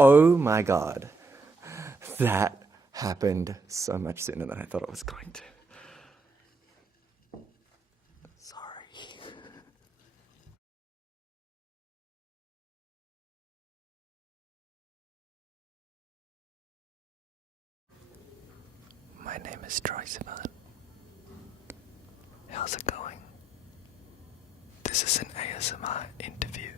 Oh my god. That happened so much sooner than I thought it was going to. Sorry. My name is Troye Sivan. How's it going? This is an ASMR interview.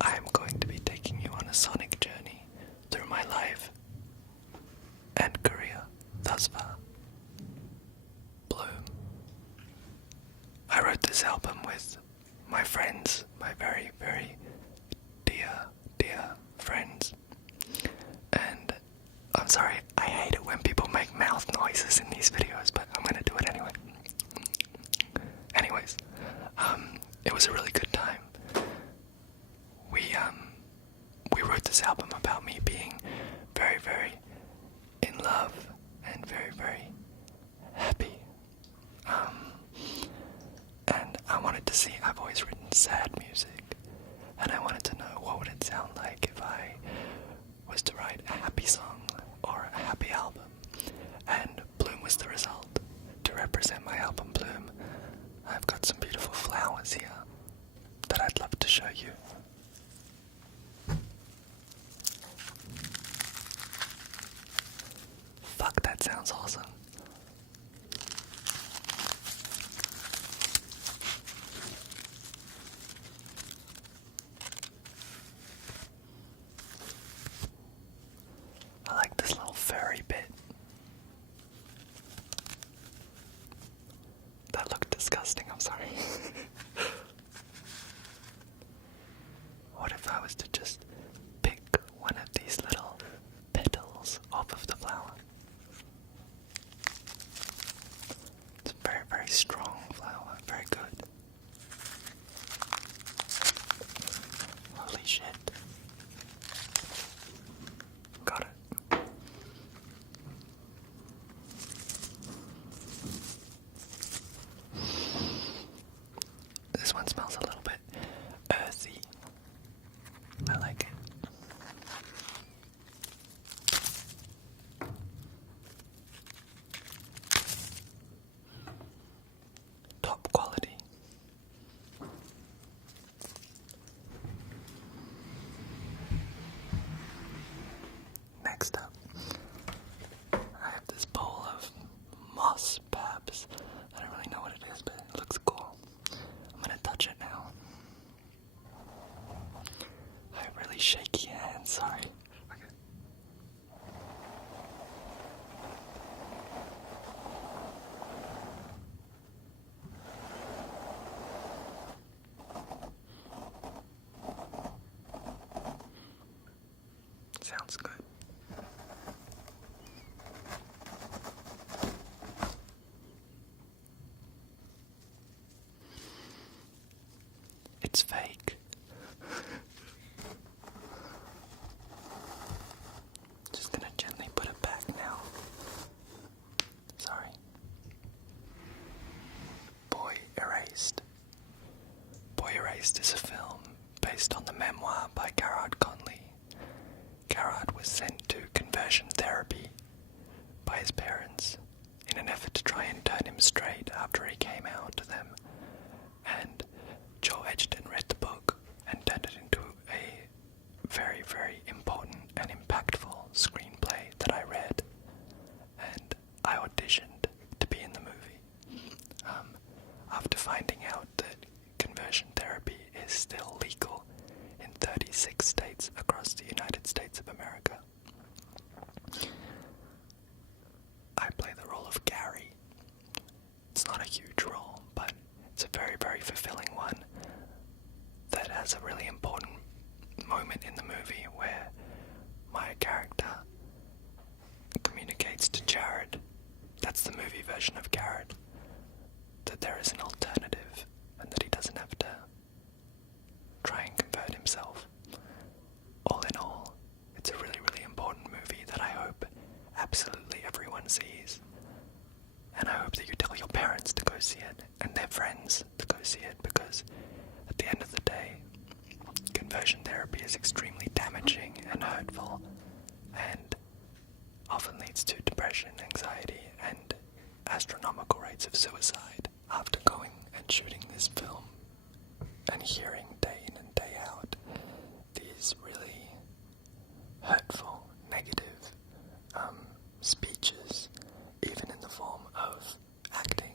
I am going to be taking you on a sonic journey through my life and career thus far. Bloom. I wrote this album with my friends, my very, very dear friends. And I'm sorry, I hate it when people make mouth noises in these videos, but I'm gonna do it anyway. Anyways, it was a really good time. We wrote this album about me being very, very in love and very, very happy. And I wanted to see, I've always written sad music, and I wanted to know what would it sound like if I was to write a happy song or a happy album. And Bloom was the result. To represent my album Bloom, I've got some beautiful flowers here that I'd love to show you. Fuck, that sounds awesome. I like this little furry bit. That looked disgusting, I'm sorry. What if I was to just pick one of these little petals off of the flower? It's a very, very strong flower, very good. Holy shit. Got it. This one smells a little bit earthy. I like it. Top quality. Next up, I have this bowl of moss, perhaps. I don't really know what it is, but it looks cool. I'm gonna touch it now. I have really shaky hands, sorry. Okay. Sounds good. It's fake. Just gonna gently put it back now. Sorry. Boy Erased. Boy Erased is a film based on the memoir by Garrard Conley. Garrard was sent to conversion therapy by his parents in an effort to try and turn him straight after he came out to them. And Joel Edgerton read the book and turned it into a very, very important and impactful screenplay that I read. And I auditioned to be in the movie. After finding out that conversion therapy is still legal in 36 states across the United States of America. I play the role of Gary. It's not a huge role, but it's a very, very fulfilling one that has a really important moment in the movie where my character communicates to Jared, that's the movie version of Jared, that there is an alternative and that he doesn't have to try and convert himself. All in all, it's a really, really important movie that I hope absolutely everyone sees. And I hope that you tell your parents to go see it and their friends to go see it, because at the end of the day, conversion conversion therapy is extremely damaging and hurtful, and often leads to depression, anxiety, and astronomical rates of suicide. After going and shooting this film and hearing day in and day out these really hurtful, negative speeches, even in the form of acting,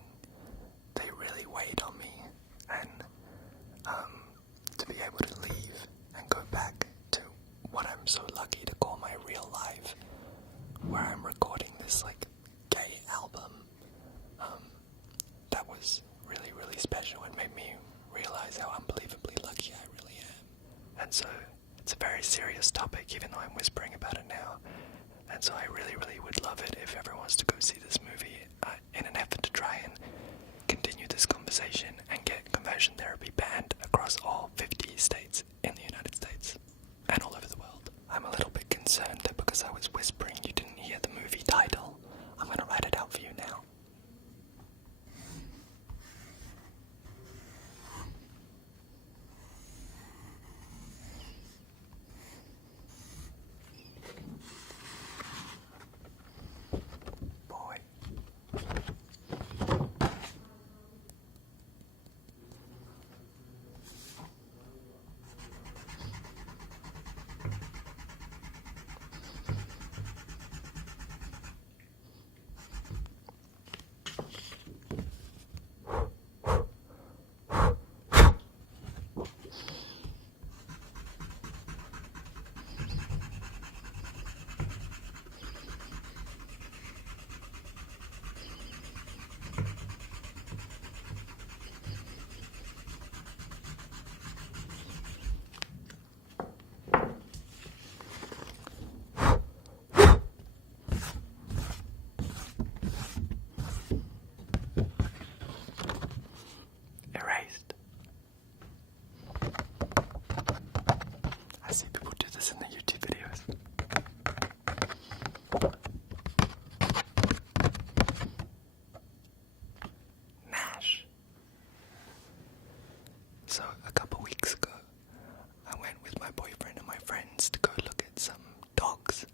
they really weighed on me, and to be able to leave and go back to what I'm so lucky to call my real life, where I'm recording this like gay album, that was really, really special and made me realize how unbelievably lucky I really am. And so it's a very serious topic, even though I'm whispering about it now. And so I really, really would love it if everyone wants to go see this movie in an effort to try and continue this conversation and get conversion therapy banned across all 50 states in the United States and all over the world. I'm a little bit concerned that because I was whispering you didn't hear the movie title. I'm going to write it out for you now. Erased. I see people do this in the YouTube videos. Nash. So a couple weeks ago, I went with my boyfriend and my friends to go look at some dogs.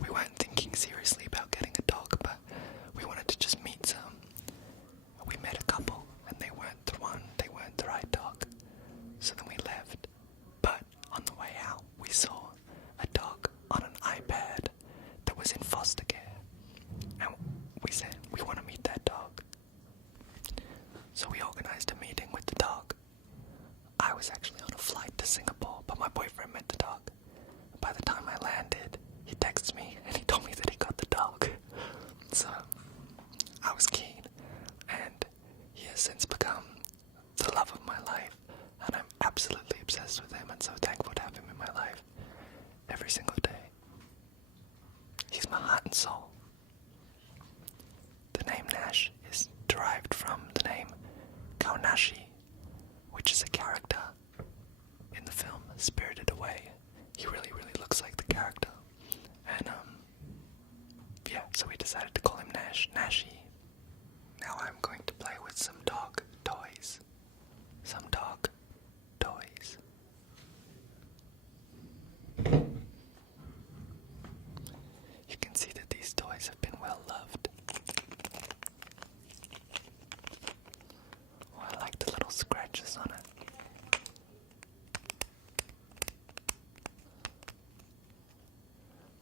We weren't thinking seriously about getting a dog, but we wanted to just meet some. We met a couple, and they weren't the right dog. So then we left. But on the way out, we saw a dog on an iPad that was in foster care. And we said, we want to meet that dog. So we organized a meeting with the dog. I was actually on a flight to Singapore, but my boyfriend met the dog. By the time I landed, he texted me and he told me that he got the dog. So I was keen, and he has since become the love of my life, and I'm absolutely obsessed with him and so thankful to have him in my life every single day. He's my heart and soul. The name Nash is derived from the name Kaunashi, which is a character in the film Spirited Away. He really, really looks like the character. And, yeah, so we decided to call him Nash. Nashi. Now I'm going to play with some dog toys. Some dog toys. You can see that these toys have been well loved. Oh, I like the little scratches on it.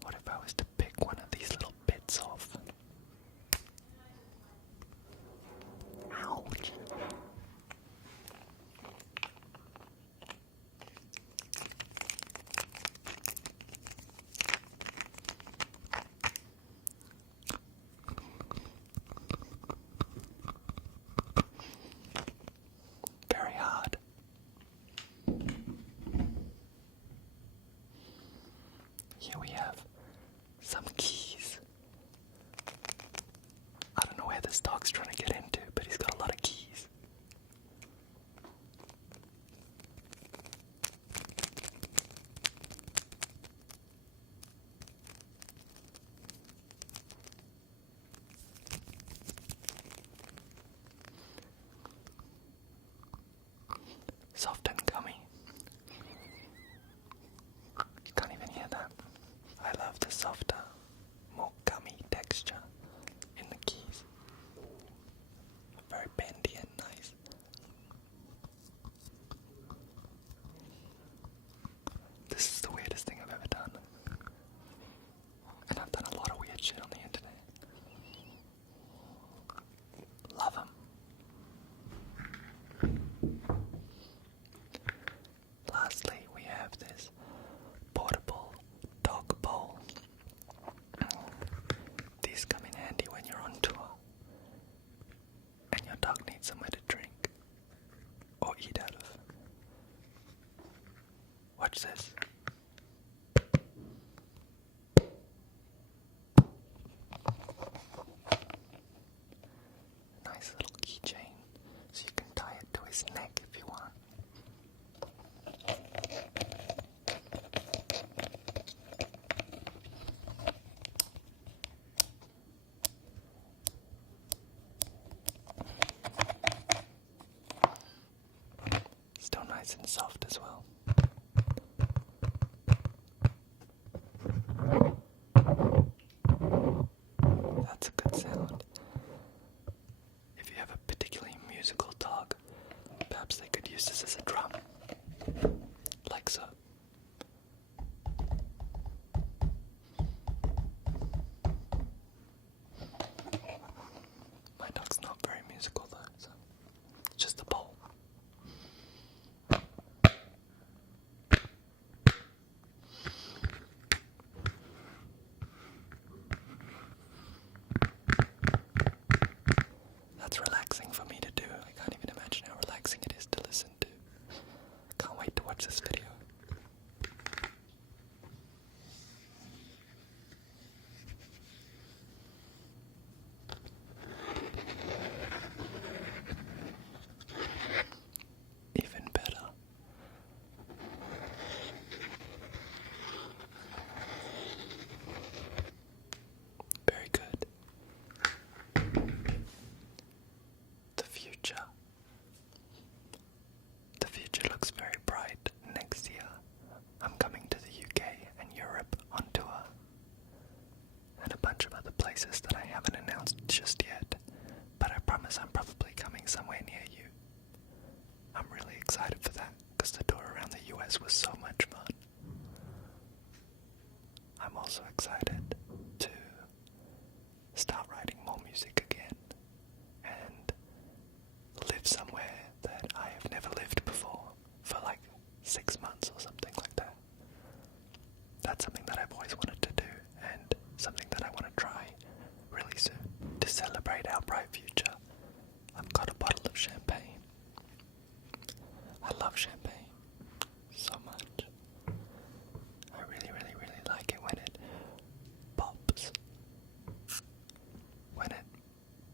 What if I was to pick one of these little bits off? Ouch. Very hard. Here we have some keys. I don't know where this dog's trying to get into, but he's got a lot of keys. Soft and gummy. Watch this. Nice little keychain, so you can tie it to his neck if you want. Still nice and soft as well. That's a good sound. If you have a particularly musical dog, perhaps they could use this as a drum. Like so. My dog's not very musical though, so it's just a bowl. That's relaxing for me to do. I can't even imagine how relaxing it is to listen to. Can't wait to watch this video. Even better. Very good. The future. The future looks very bright. Next year, I'm coming to the UK and Europe on tour. And a bunch of other places that I haven't announced just yet. But I promise I'm probably coming somewhere near you. I'm really excited for that, because the tour around the US was so much fun. I'm also excited to start writing more music again and live somewhere that I have never lived before for like 6 months or something like that. That's something that I've always wanted to do and something that I want to try really soon to celebrate our bright future. I've got a bottle of champagne. I love champagne so much. I really, really, really like it when it pops. When it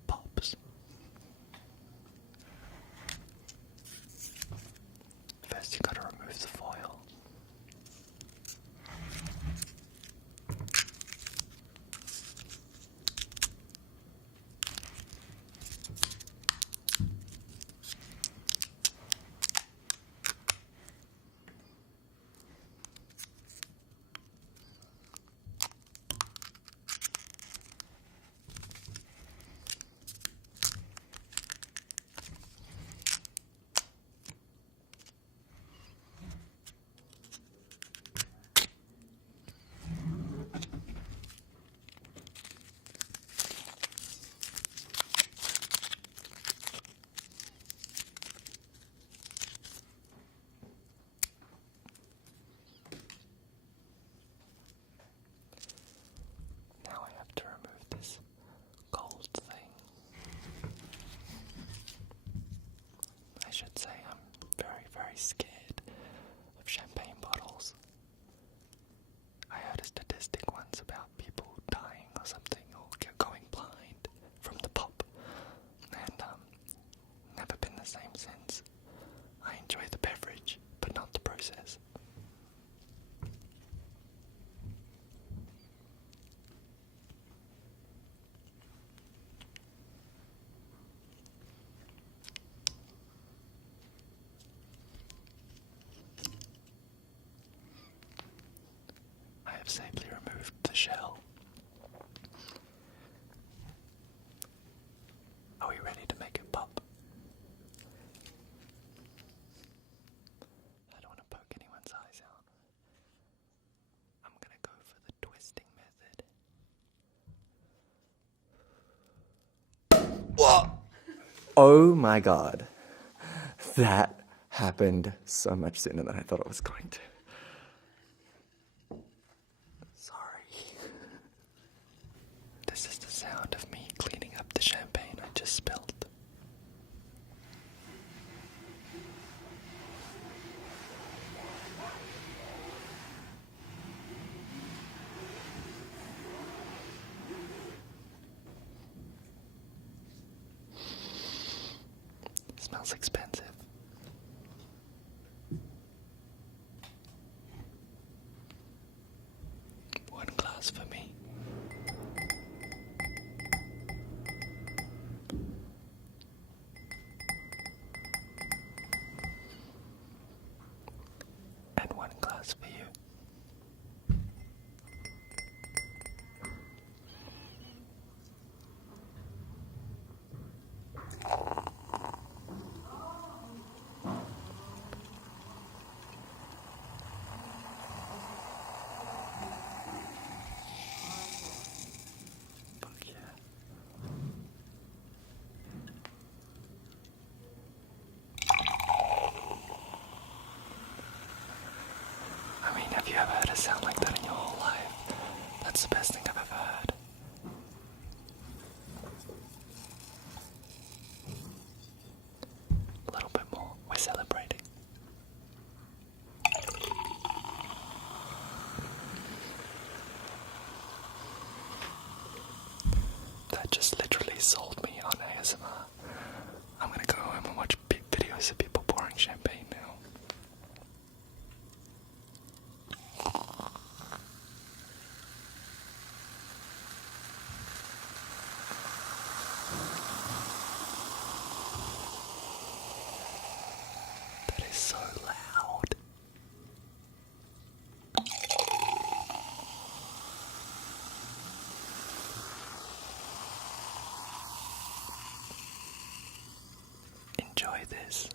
pops. First you gotta remove the foil. Now I have to remove this gold thing. I should say I'm very, very scared of champagne bottles. I heard a statistic once about people dying or something, or going blind from the pop, and never been the same since. I enjoy the beverage, but not the process. I have safely removed the shell. Are we ready to make it pop? I don't want to poke anyone's eyes out. I'm gonna go for the twisting method. Whoa! Oh my god. That happened so much sooner than I thought it was going to. Sorry. This is the sound of me cleaning up the champagne I just spilled. smells expensive. One glass for me. And one glass for you. Fuck yeah. I mean, have you ever heard a sound like that in your whole life? That's the best thing I've ever heard. A little bit more. We're celebrating. That just literally sold me on ASMR. I'm gonna go home and watch videos of people pouring champagne now. That is so loud. Enjoy this.